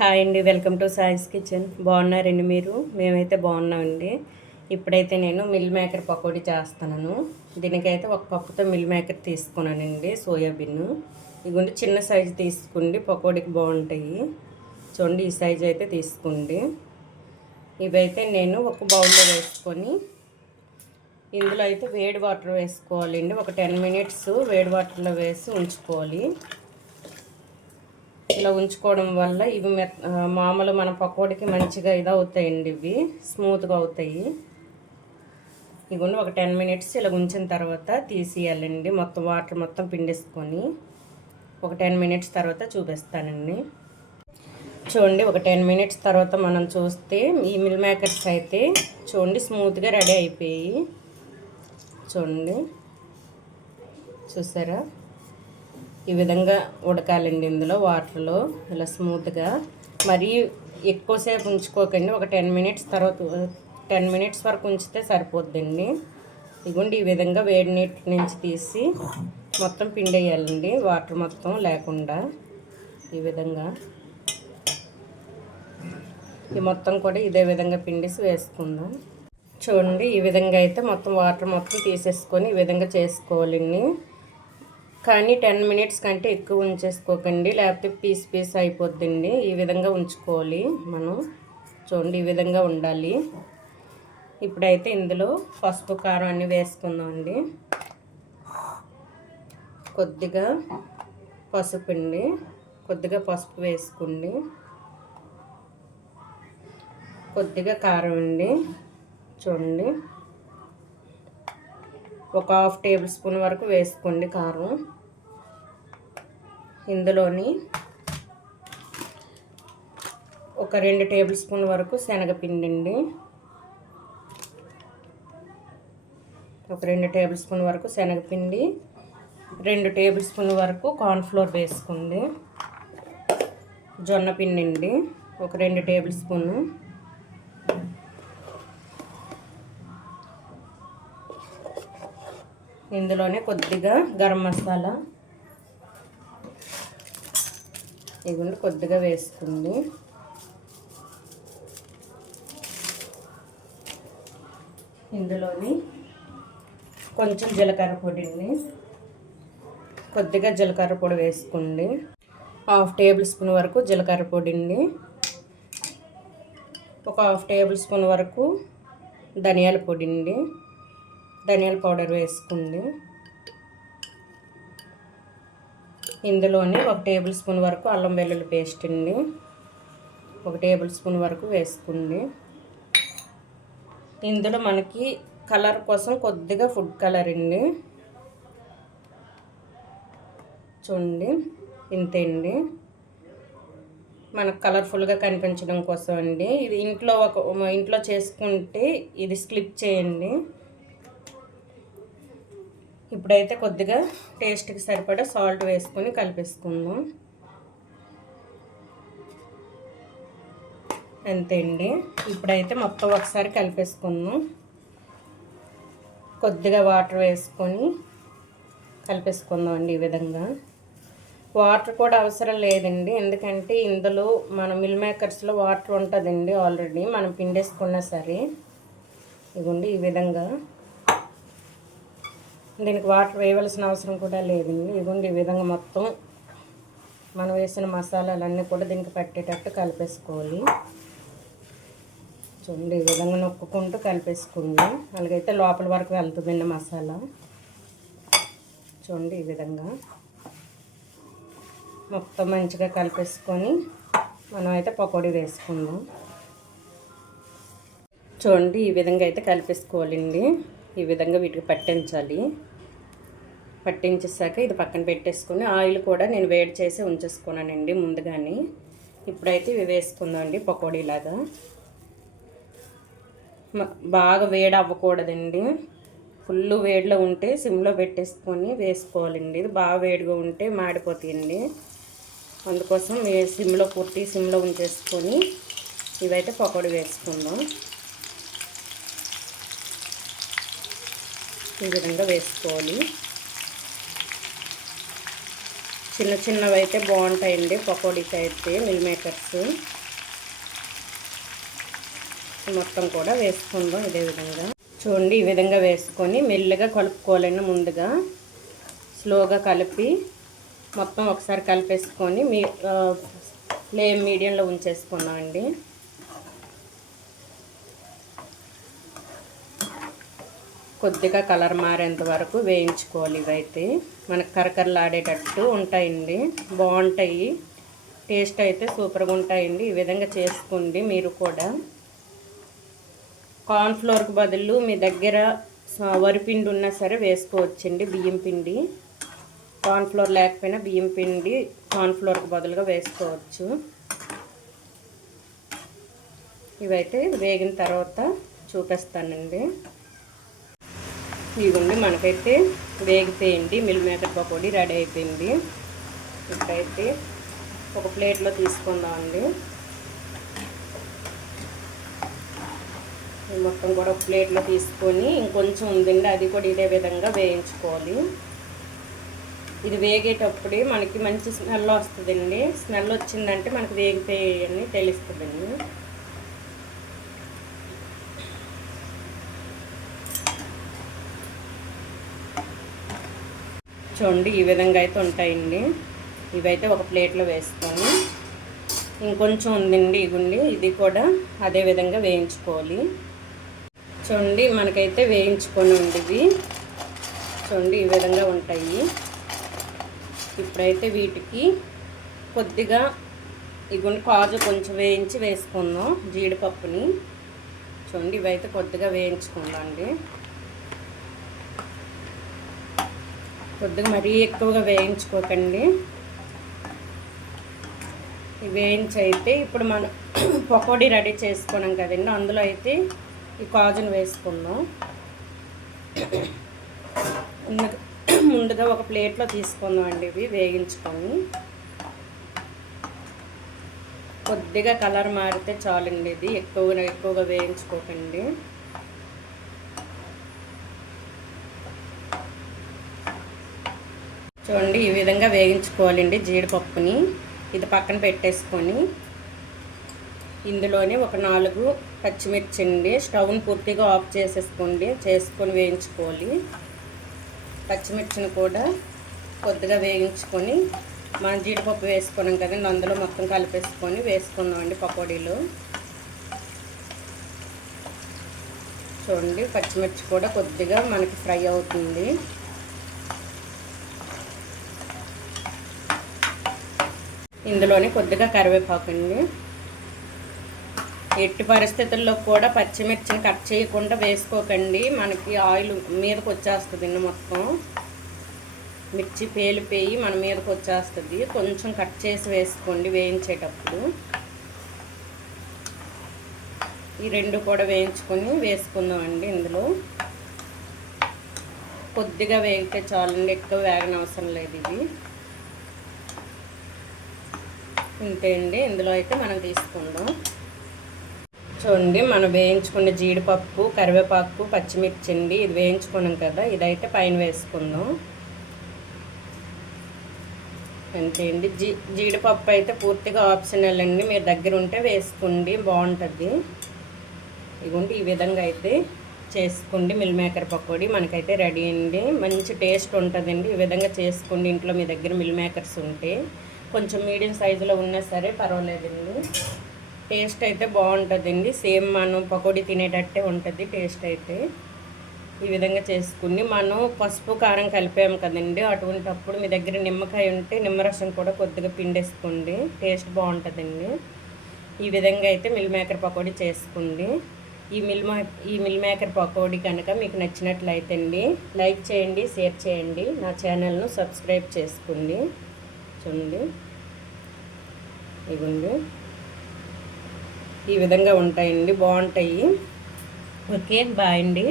Hi అండి welcome to సాయిస్ kitchen. బాగున్నారండి మీరు? మేమైతే బాగున్నామండి. ఇప్పుడైతే నేను మిల్ మేకర్ పకోడీ చేస్తున్నాను. దీనికైతే ఒక పప్పుతో మిల్ మేకర్ తీసుకున్నానండి సోయాబీన్. ఇదిగోండి చిన్న సైజు తీసుకోండి పకోడీకి బాగుంటాయి. చూడండి ఈ సైజు అయితే తీసుకోండి. ఇవైతే నేను ఒక బౌల్లో వేసుకొని ఇందులో అయితే వేడి వాటర్ వేసుకోవాలండి. ఒక టెన్ మినిట్స్ వేడి వాటర్లో వేసి ఉంచుకోవాలి. ఇలా ఉంచుకోవడం వల్ల ఇవి మె మామూలు మన పకోడికి మంచిగా ఇది అవుతాయండి ఇవి. స్మూత్గా అవుతాయి. ఇవన్నీ ఒక టెన్ మినిట్స్ ఇలా ఉంచిన తర్వాత తీసేయాలండి. మొత్తం వాటర్ మొత్తం పిండేసుకొని ఒక టెన్ మినిట్స్ తర్వాత చూపిస్తానండి. చూడండి ఒక టెన్ మినిట్స్ తర్వాత మనం చూస్తే ఈ మిల్ మేకర్స్ అయితే చూడండి స్మూత్గా రెడీ అయిపోయి చూడండి. చూసారా? ఈ విధంగా ఉడకాలండి ఇందులో వాటర్లో ఇలా స్మూత్గా. మరీ ఎక్కువసేపు ఉంచుకోకండి. ఒక టెన్ మినిట్స్ తర్వాత టెన్ మినిట్స్ వరకు ఉంచితే సరిపోద్దండి. ఇదిగోండి ఈ విధంగా వేడి నీటి నుంచి తీసి మొత్తం పిండేయాలండి. వాటర్ మొత్తం లేకుండా ఈ విధంగా. ఈ మొత్తం కూడా ఇదే విధంగా పిండేసి వేసుకుందాం. చూడండి ఈ విధంగా అయితే మొత్తం వాటర్ మొత్తం తీసేసుకొని ఈ విధంగా చేసుకోవాలండి. కానీ టెన్ మినిట్స్ కంటే ఎక్కువ ఉంచేసుకోకండి. లేకపోతే పీస్ పీస్ అయిపోద్దండి. ఈ విధంగా ఉంచుకోవాలి మనం. చూడండి ఈ విధంగా ఉండాలి. ఇప్పుడైతే ఇందులో పసుపు కారం అన్నీ వేసుకుందామండి. కొద్దిగా పసుపు అండి. కొద్దిగా పసుపు వేసుకోండి. కొద్దిగా కారం అండి. చూడండి. ఒక హాఫ్ టేబుల్ స్పూన్ వరకు వేసుకోండి కారం. ఇందులోని ఒక రెండు టేబుల్ స్పూన్ వరకు శనగపిండి అండి ఒక రెండు టేబుల్ స్పూన్ వరకు శనగపిండి రెండు టేబుల్ స్పూన్ వరకు కార్న్ఫ్లోర్ వేసుకోండి. జొన్న పిండి అండి ఒక రెండు టేబుల్ స్పూను. ఇందులోనే కొద్దిగా గరం మసాలా. ఇవ్వండి కొద్దిగా వేసుకుంది. ఇందులోని కొంచెం జీలకర్ర పొడిని కొద్దిగా జీలకర్ర పొడి వేసుకోండి హాఫ్ టేబుల్ స్పూన్ వరకు జీలకర్ర పొడిని ఒక హాఫ్ టేబుల్ స్పూన్ వరకు ధనియాల పొడి అండి ధనియాల పౌడర్ వేసుకోండి ఇందులోనే ఒక టేబుల్ స్పూన్ వరకు అల్లం వెల్లుల్లి పేస్ట్ అండి ఒక టేబుల్ స్పూన్ వరకు వేసుకోండి ఇందులో మనకి కలర్ కోసం కొద్దిగా ఫుడ్ కలర్ అండి చూడండి ఇంతే అండి. మనకు కలర్ఫుల్గా కనిపించడం కోసం అండి. ఇది ఇంట్లో ఒక ఇంట్లో చేసుకుంటే ఇది స్లిప్ చేయండి. ఇప్పుడైతే కొద్దిగా టేస్ట్కి సరిపడా సాల్ట్ వేసుకొని కలిపేసుకుందాం. అంతే అండి ఇప్పుడైతే మొత్తం ఒకసారి కలిపేసుకుందాం. కొద్దిగా వాటర్ వేసుకొని కలిపేసుకుందాం అండి ఈ విధంగా. వాటర్ కూడా అవసరం లేదండి. ఎందుకంటే ఇందులో మన మిల్ మేకర్స్లో వాటర్ ఉంటుందండి ఆల్రెడీ. మనం పిండేసుకున్నా సరే. ఇదిగోండి ఈ విధంగా. దీనికి వాటర్ వేయవలసిన అవసరం కూడా లేదండి ఇదిగోండి ఈ విధంగా మొత్తం మనం వేసిన మసాలాలన్నీ కూడా దీనికి పట్టేటట్టు కలిపేసుకోవాలి. చూడండి ఈ విధంగా నొక్కుకుంటూ కలిపేసుకోండి. అలాగైతే లోపల వరకు వెళ్తుందండి మసాలా. చూడండి ఈ విధంగా మొత్తం మంచిగా కలిపేసుకొని మనం అయితే పకోడీ వేసుకుందాం. చూడండి ఈ విధంగా అయితే కలిపేసుకోవాలండి. ఈ విధంగా వీటికి పట్టించాలి. పట్టించేసాక ఇది పక్కన పెట్టేసుకుని ఆయిల్ కూడా నేను వేడి చేసి ఉంచేసుకున్నానండి ముందుగానే. ఇప్పుడైతే ఇవి వేసుకుందామండి పకోడీలాగా. బాగా వేడి అవ్వకూడదండి. ఫుల్ వేడిలో ఉంటే సిమ్లో పెట్టేసుకొని వేసుకోవాలండి. ఇది బాగా వేడిగా ఉంటే మాడిపోతాయండి అందుకోసం సిమ్లో పుట్టి సిమ్లో ఉంచేసుకొని ఇవైతే పకోడీ వేసుకుందాం. ఈ విధంగా వేసుకోవాలి. చిన్న చిన్నవి అయితే బాగుంటాయండి. పకోడీకి అయితే మిల్ మేకర్స్. మొత్తం కూడా వేసుకుందాం ఇదే విధంగా. చూడండి ఈ విధంగా వేసుకొని మెల్లగా కలుపుకోవాలండి ముందుగా. స్లోగా కలిపి మొత్తం ఒకసారి కలిపేసుకొని మీ ఫ్లేమ్ మీడియంలో ఉంచేసుకున్నామండి. కొద్దిగా కలర్ మారేంత వరకు వేయించుకోవాలి ఇవైతే. మనకు కరకరలాడేటట్టు ఉంటాయండి. బాగుంటాయి. టేస్ట్ అయితే సూపర్గా ఉంటాయండి. ఈ విధంగా చేసుకోండి మీరు కూడా. కార్న్ఫ్లోర్కి బదులు మీ దగ్గర వరిపిండి ఉన్నా సరే వేసుకోవచ్చండి బియ్యం పిండి. కార్న్ఫ్లోర్ లేకపోయినా బియ్యం పిండి కార్న్ఫ్లోర్కి బదులుగా వేసుకోవచ్చు. ఇవైతే వేగిన తర్వాత చూపిస్తానండి. ఇదిగోండి మనకైతే వేగిపోయింది. మిల్ మేకర్ పకోడీ రెడీ అయిపోయింది. ఇప్పుడైతే ఒక ప్లేట్లో తీసుకుందామండి. మొత్తం కూడా ఒక ప్లేట్లో తీసుకొని ఇంకొంచెం ఉందండి అది కూడా ఇదే విధంగా వేయించుకోవాలి. ఇది వేగేటప్పుడే మనకి మంచి స్మెల్ వస్తుందండి. స్మెల్ వచ్చిందంటే మనకి వేగిపోయాయని తెలుస్తుందండి. చూడండి ఈ విధంగా అయితే ఉంటాయండి. ఇవైతే ఒక ప్లేట్లో వేసుకొని ఇంకొంచెం ఉందండి ఇగుండి ఇది కూడా అదే విధంగా వేయించుకోవాలి. చూడండి మనకైతే వేయించుకొని ఉండేవి చూడండి ఈ విధంగా ఉంటాయి. ఇప్పుడైతే వీటికి కొద్దిగా ఇగుండి కాజు కొంచెం వేయించి వేసుకుందాం జీడిపప్పుని. చూడండి ఇవైతే కొద్దిగా వేయించుకుందాం అండి. కొద్దిగా మరీ ఎక్కువగా వేయించుకోకండి. వేయించి అయితే ఇప్పుడు మనం పకోడీ రెడీ చేసుకున్నాం కదండి. అందులో అయితే ఈ కాజును వేసుకుందాం. ముందుగా ఒక ప్లేట్లో తీసుకుందాం అండి ఇవి వేయించుకొని. కొద్దిగా కలర్ మారితే చాలండి ఇది. ఎక్కువగా ఎక్కువగా వేయించుకోకండి. చూడండి ఈ విధంగా వేగించుకోవాలండి జీడిపప్పుని. ఇది పక్కన పెట్టేసుకొని ఇందులోనే ఒక నాలుగు పచ్చిమిర్చి అండి స్టవ్ని పూర్తిగా ఆఫ్ చేసేసుకోండి చేసుకొని వేయించుకోవాలి. పచ్చిమిర్చిని కూడా కొద్దిగా వేయించుకొని మనం జీడిపప్పు వేసుకున్నాం కదండి అందులో మొత్తం కలిపేసుకొని వేసుకున్నామండి పకోడీలు. చూడండి పచ్చిమిర్చి కూడా కొద్దిగా మనకి ఫ్రై అవుతుంది. ఇందులోనే కొద్దిగా కరివేపాకు అండి ఎట్టి పరిస్థితుల్లో కూడా పచ్చిమిర్చిని కట్ చేయకుండా వేసుకోకండి. మనకి ఆయిల్ మీదకి వచ్చేస్తుంది మొత్తం. మిర్చి పేలిపోయి మన మీదకి వచ్చేస్తుంది కొంచెం కట్ చేసి వేసుకోండి వేయించేటప్పుడు. ఈ రెండు కూడా వేయించుకొని వేసుకుందామండి ఇందులో. కొద్దిగా వేగితే చాలండి ఎక్కువ వేగనవసరం లేదు ఇది. ఇంతే అండి ఇందులో అయితే మనం తీసుకుందాం. చూడండి మనం వేయించుకున్న జీడిపప్పు కరివేపాకు పచ్చిమిర్చి అండి ఇది వేయించుకున్నాం కదా ఇదైతే పైన వేసుకుందాం. అంతే అండి. జీ జీడిపప్పు అయితే పూర్తిగా ఆప్షనల్ అండి. మీరు దగ్గర ఉంటే వేసుకోండి బాగుంటుంది. ఇదిగోండి ఈ విధంగా అయితే చేసుకోండి. మిల్ మేకర్ పకోడీ మనకైతే రెడీ అండి. మంచి టేస్ట్ ఉంటుందండి. ఈ విధంగా చేసుకోండి. ఇంట్లో మీ దగ్గర మిల్ మేకర్స్ ఉంటే. కొంచెం మీడియం సైజులో ఉన్నా సరే పర్వాలేదండి. టేస్ట్ అయితే బాగుంటుందండి. సేమ్ మనం పకోడీ తినేటట్టే ఉంటుంది టేస్ట్ అయితే. ఈ విధంగా చేసుకుని మనం పసుపు కారం కలిపాము కదండి. అటువంటిప్పుడు మీ దగ్గర నిమ్మకాయ ఉంటే నిమ్మరసం కూడా కొద్దిగా పిండేసుకోండి. టేస్ట్ బాగుంటుందండి. ఈ విధంగా అయితే మిల్ మేకర్ పకోడీ చేసుకోండి ఈ మిల్ ఈ మిల్ మేకర్ పకోడీ కనుక మీకు నచ్చినట్లయితే అండి లైక్ చేయండి షేర్ చేయండి. నా ఛానల్ను సబ్స్క్రైబ్ చేసుకోండి చూడండి. ఇవ్వండి ఈ విధంగా ఉంటాయండి బాగుంటాయి. ఓకే బాయ్ అండి.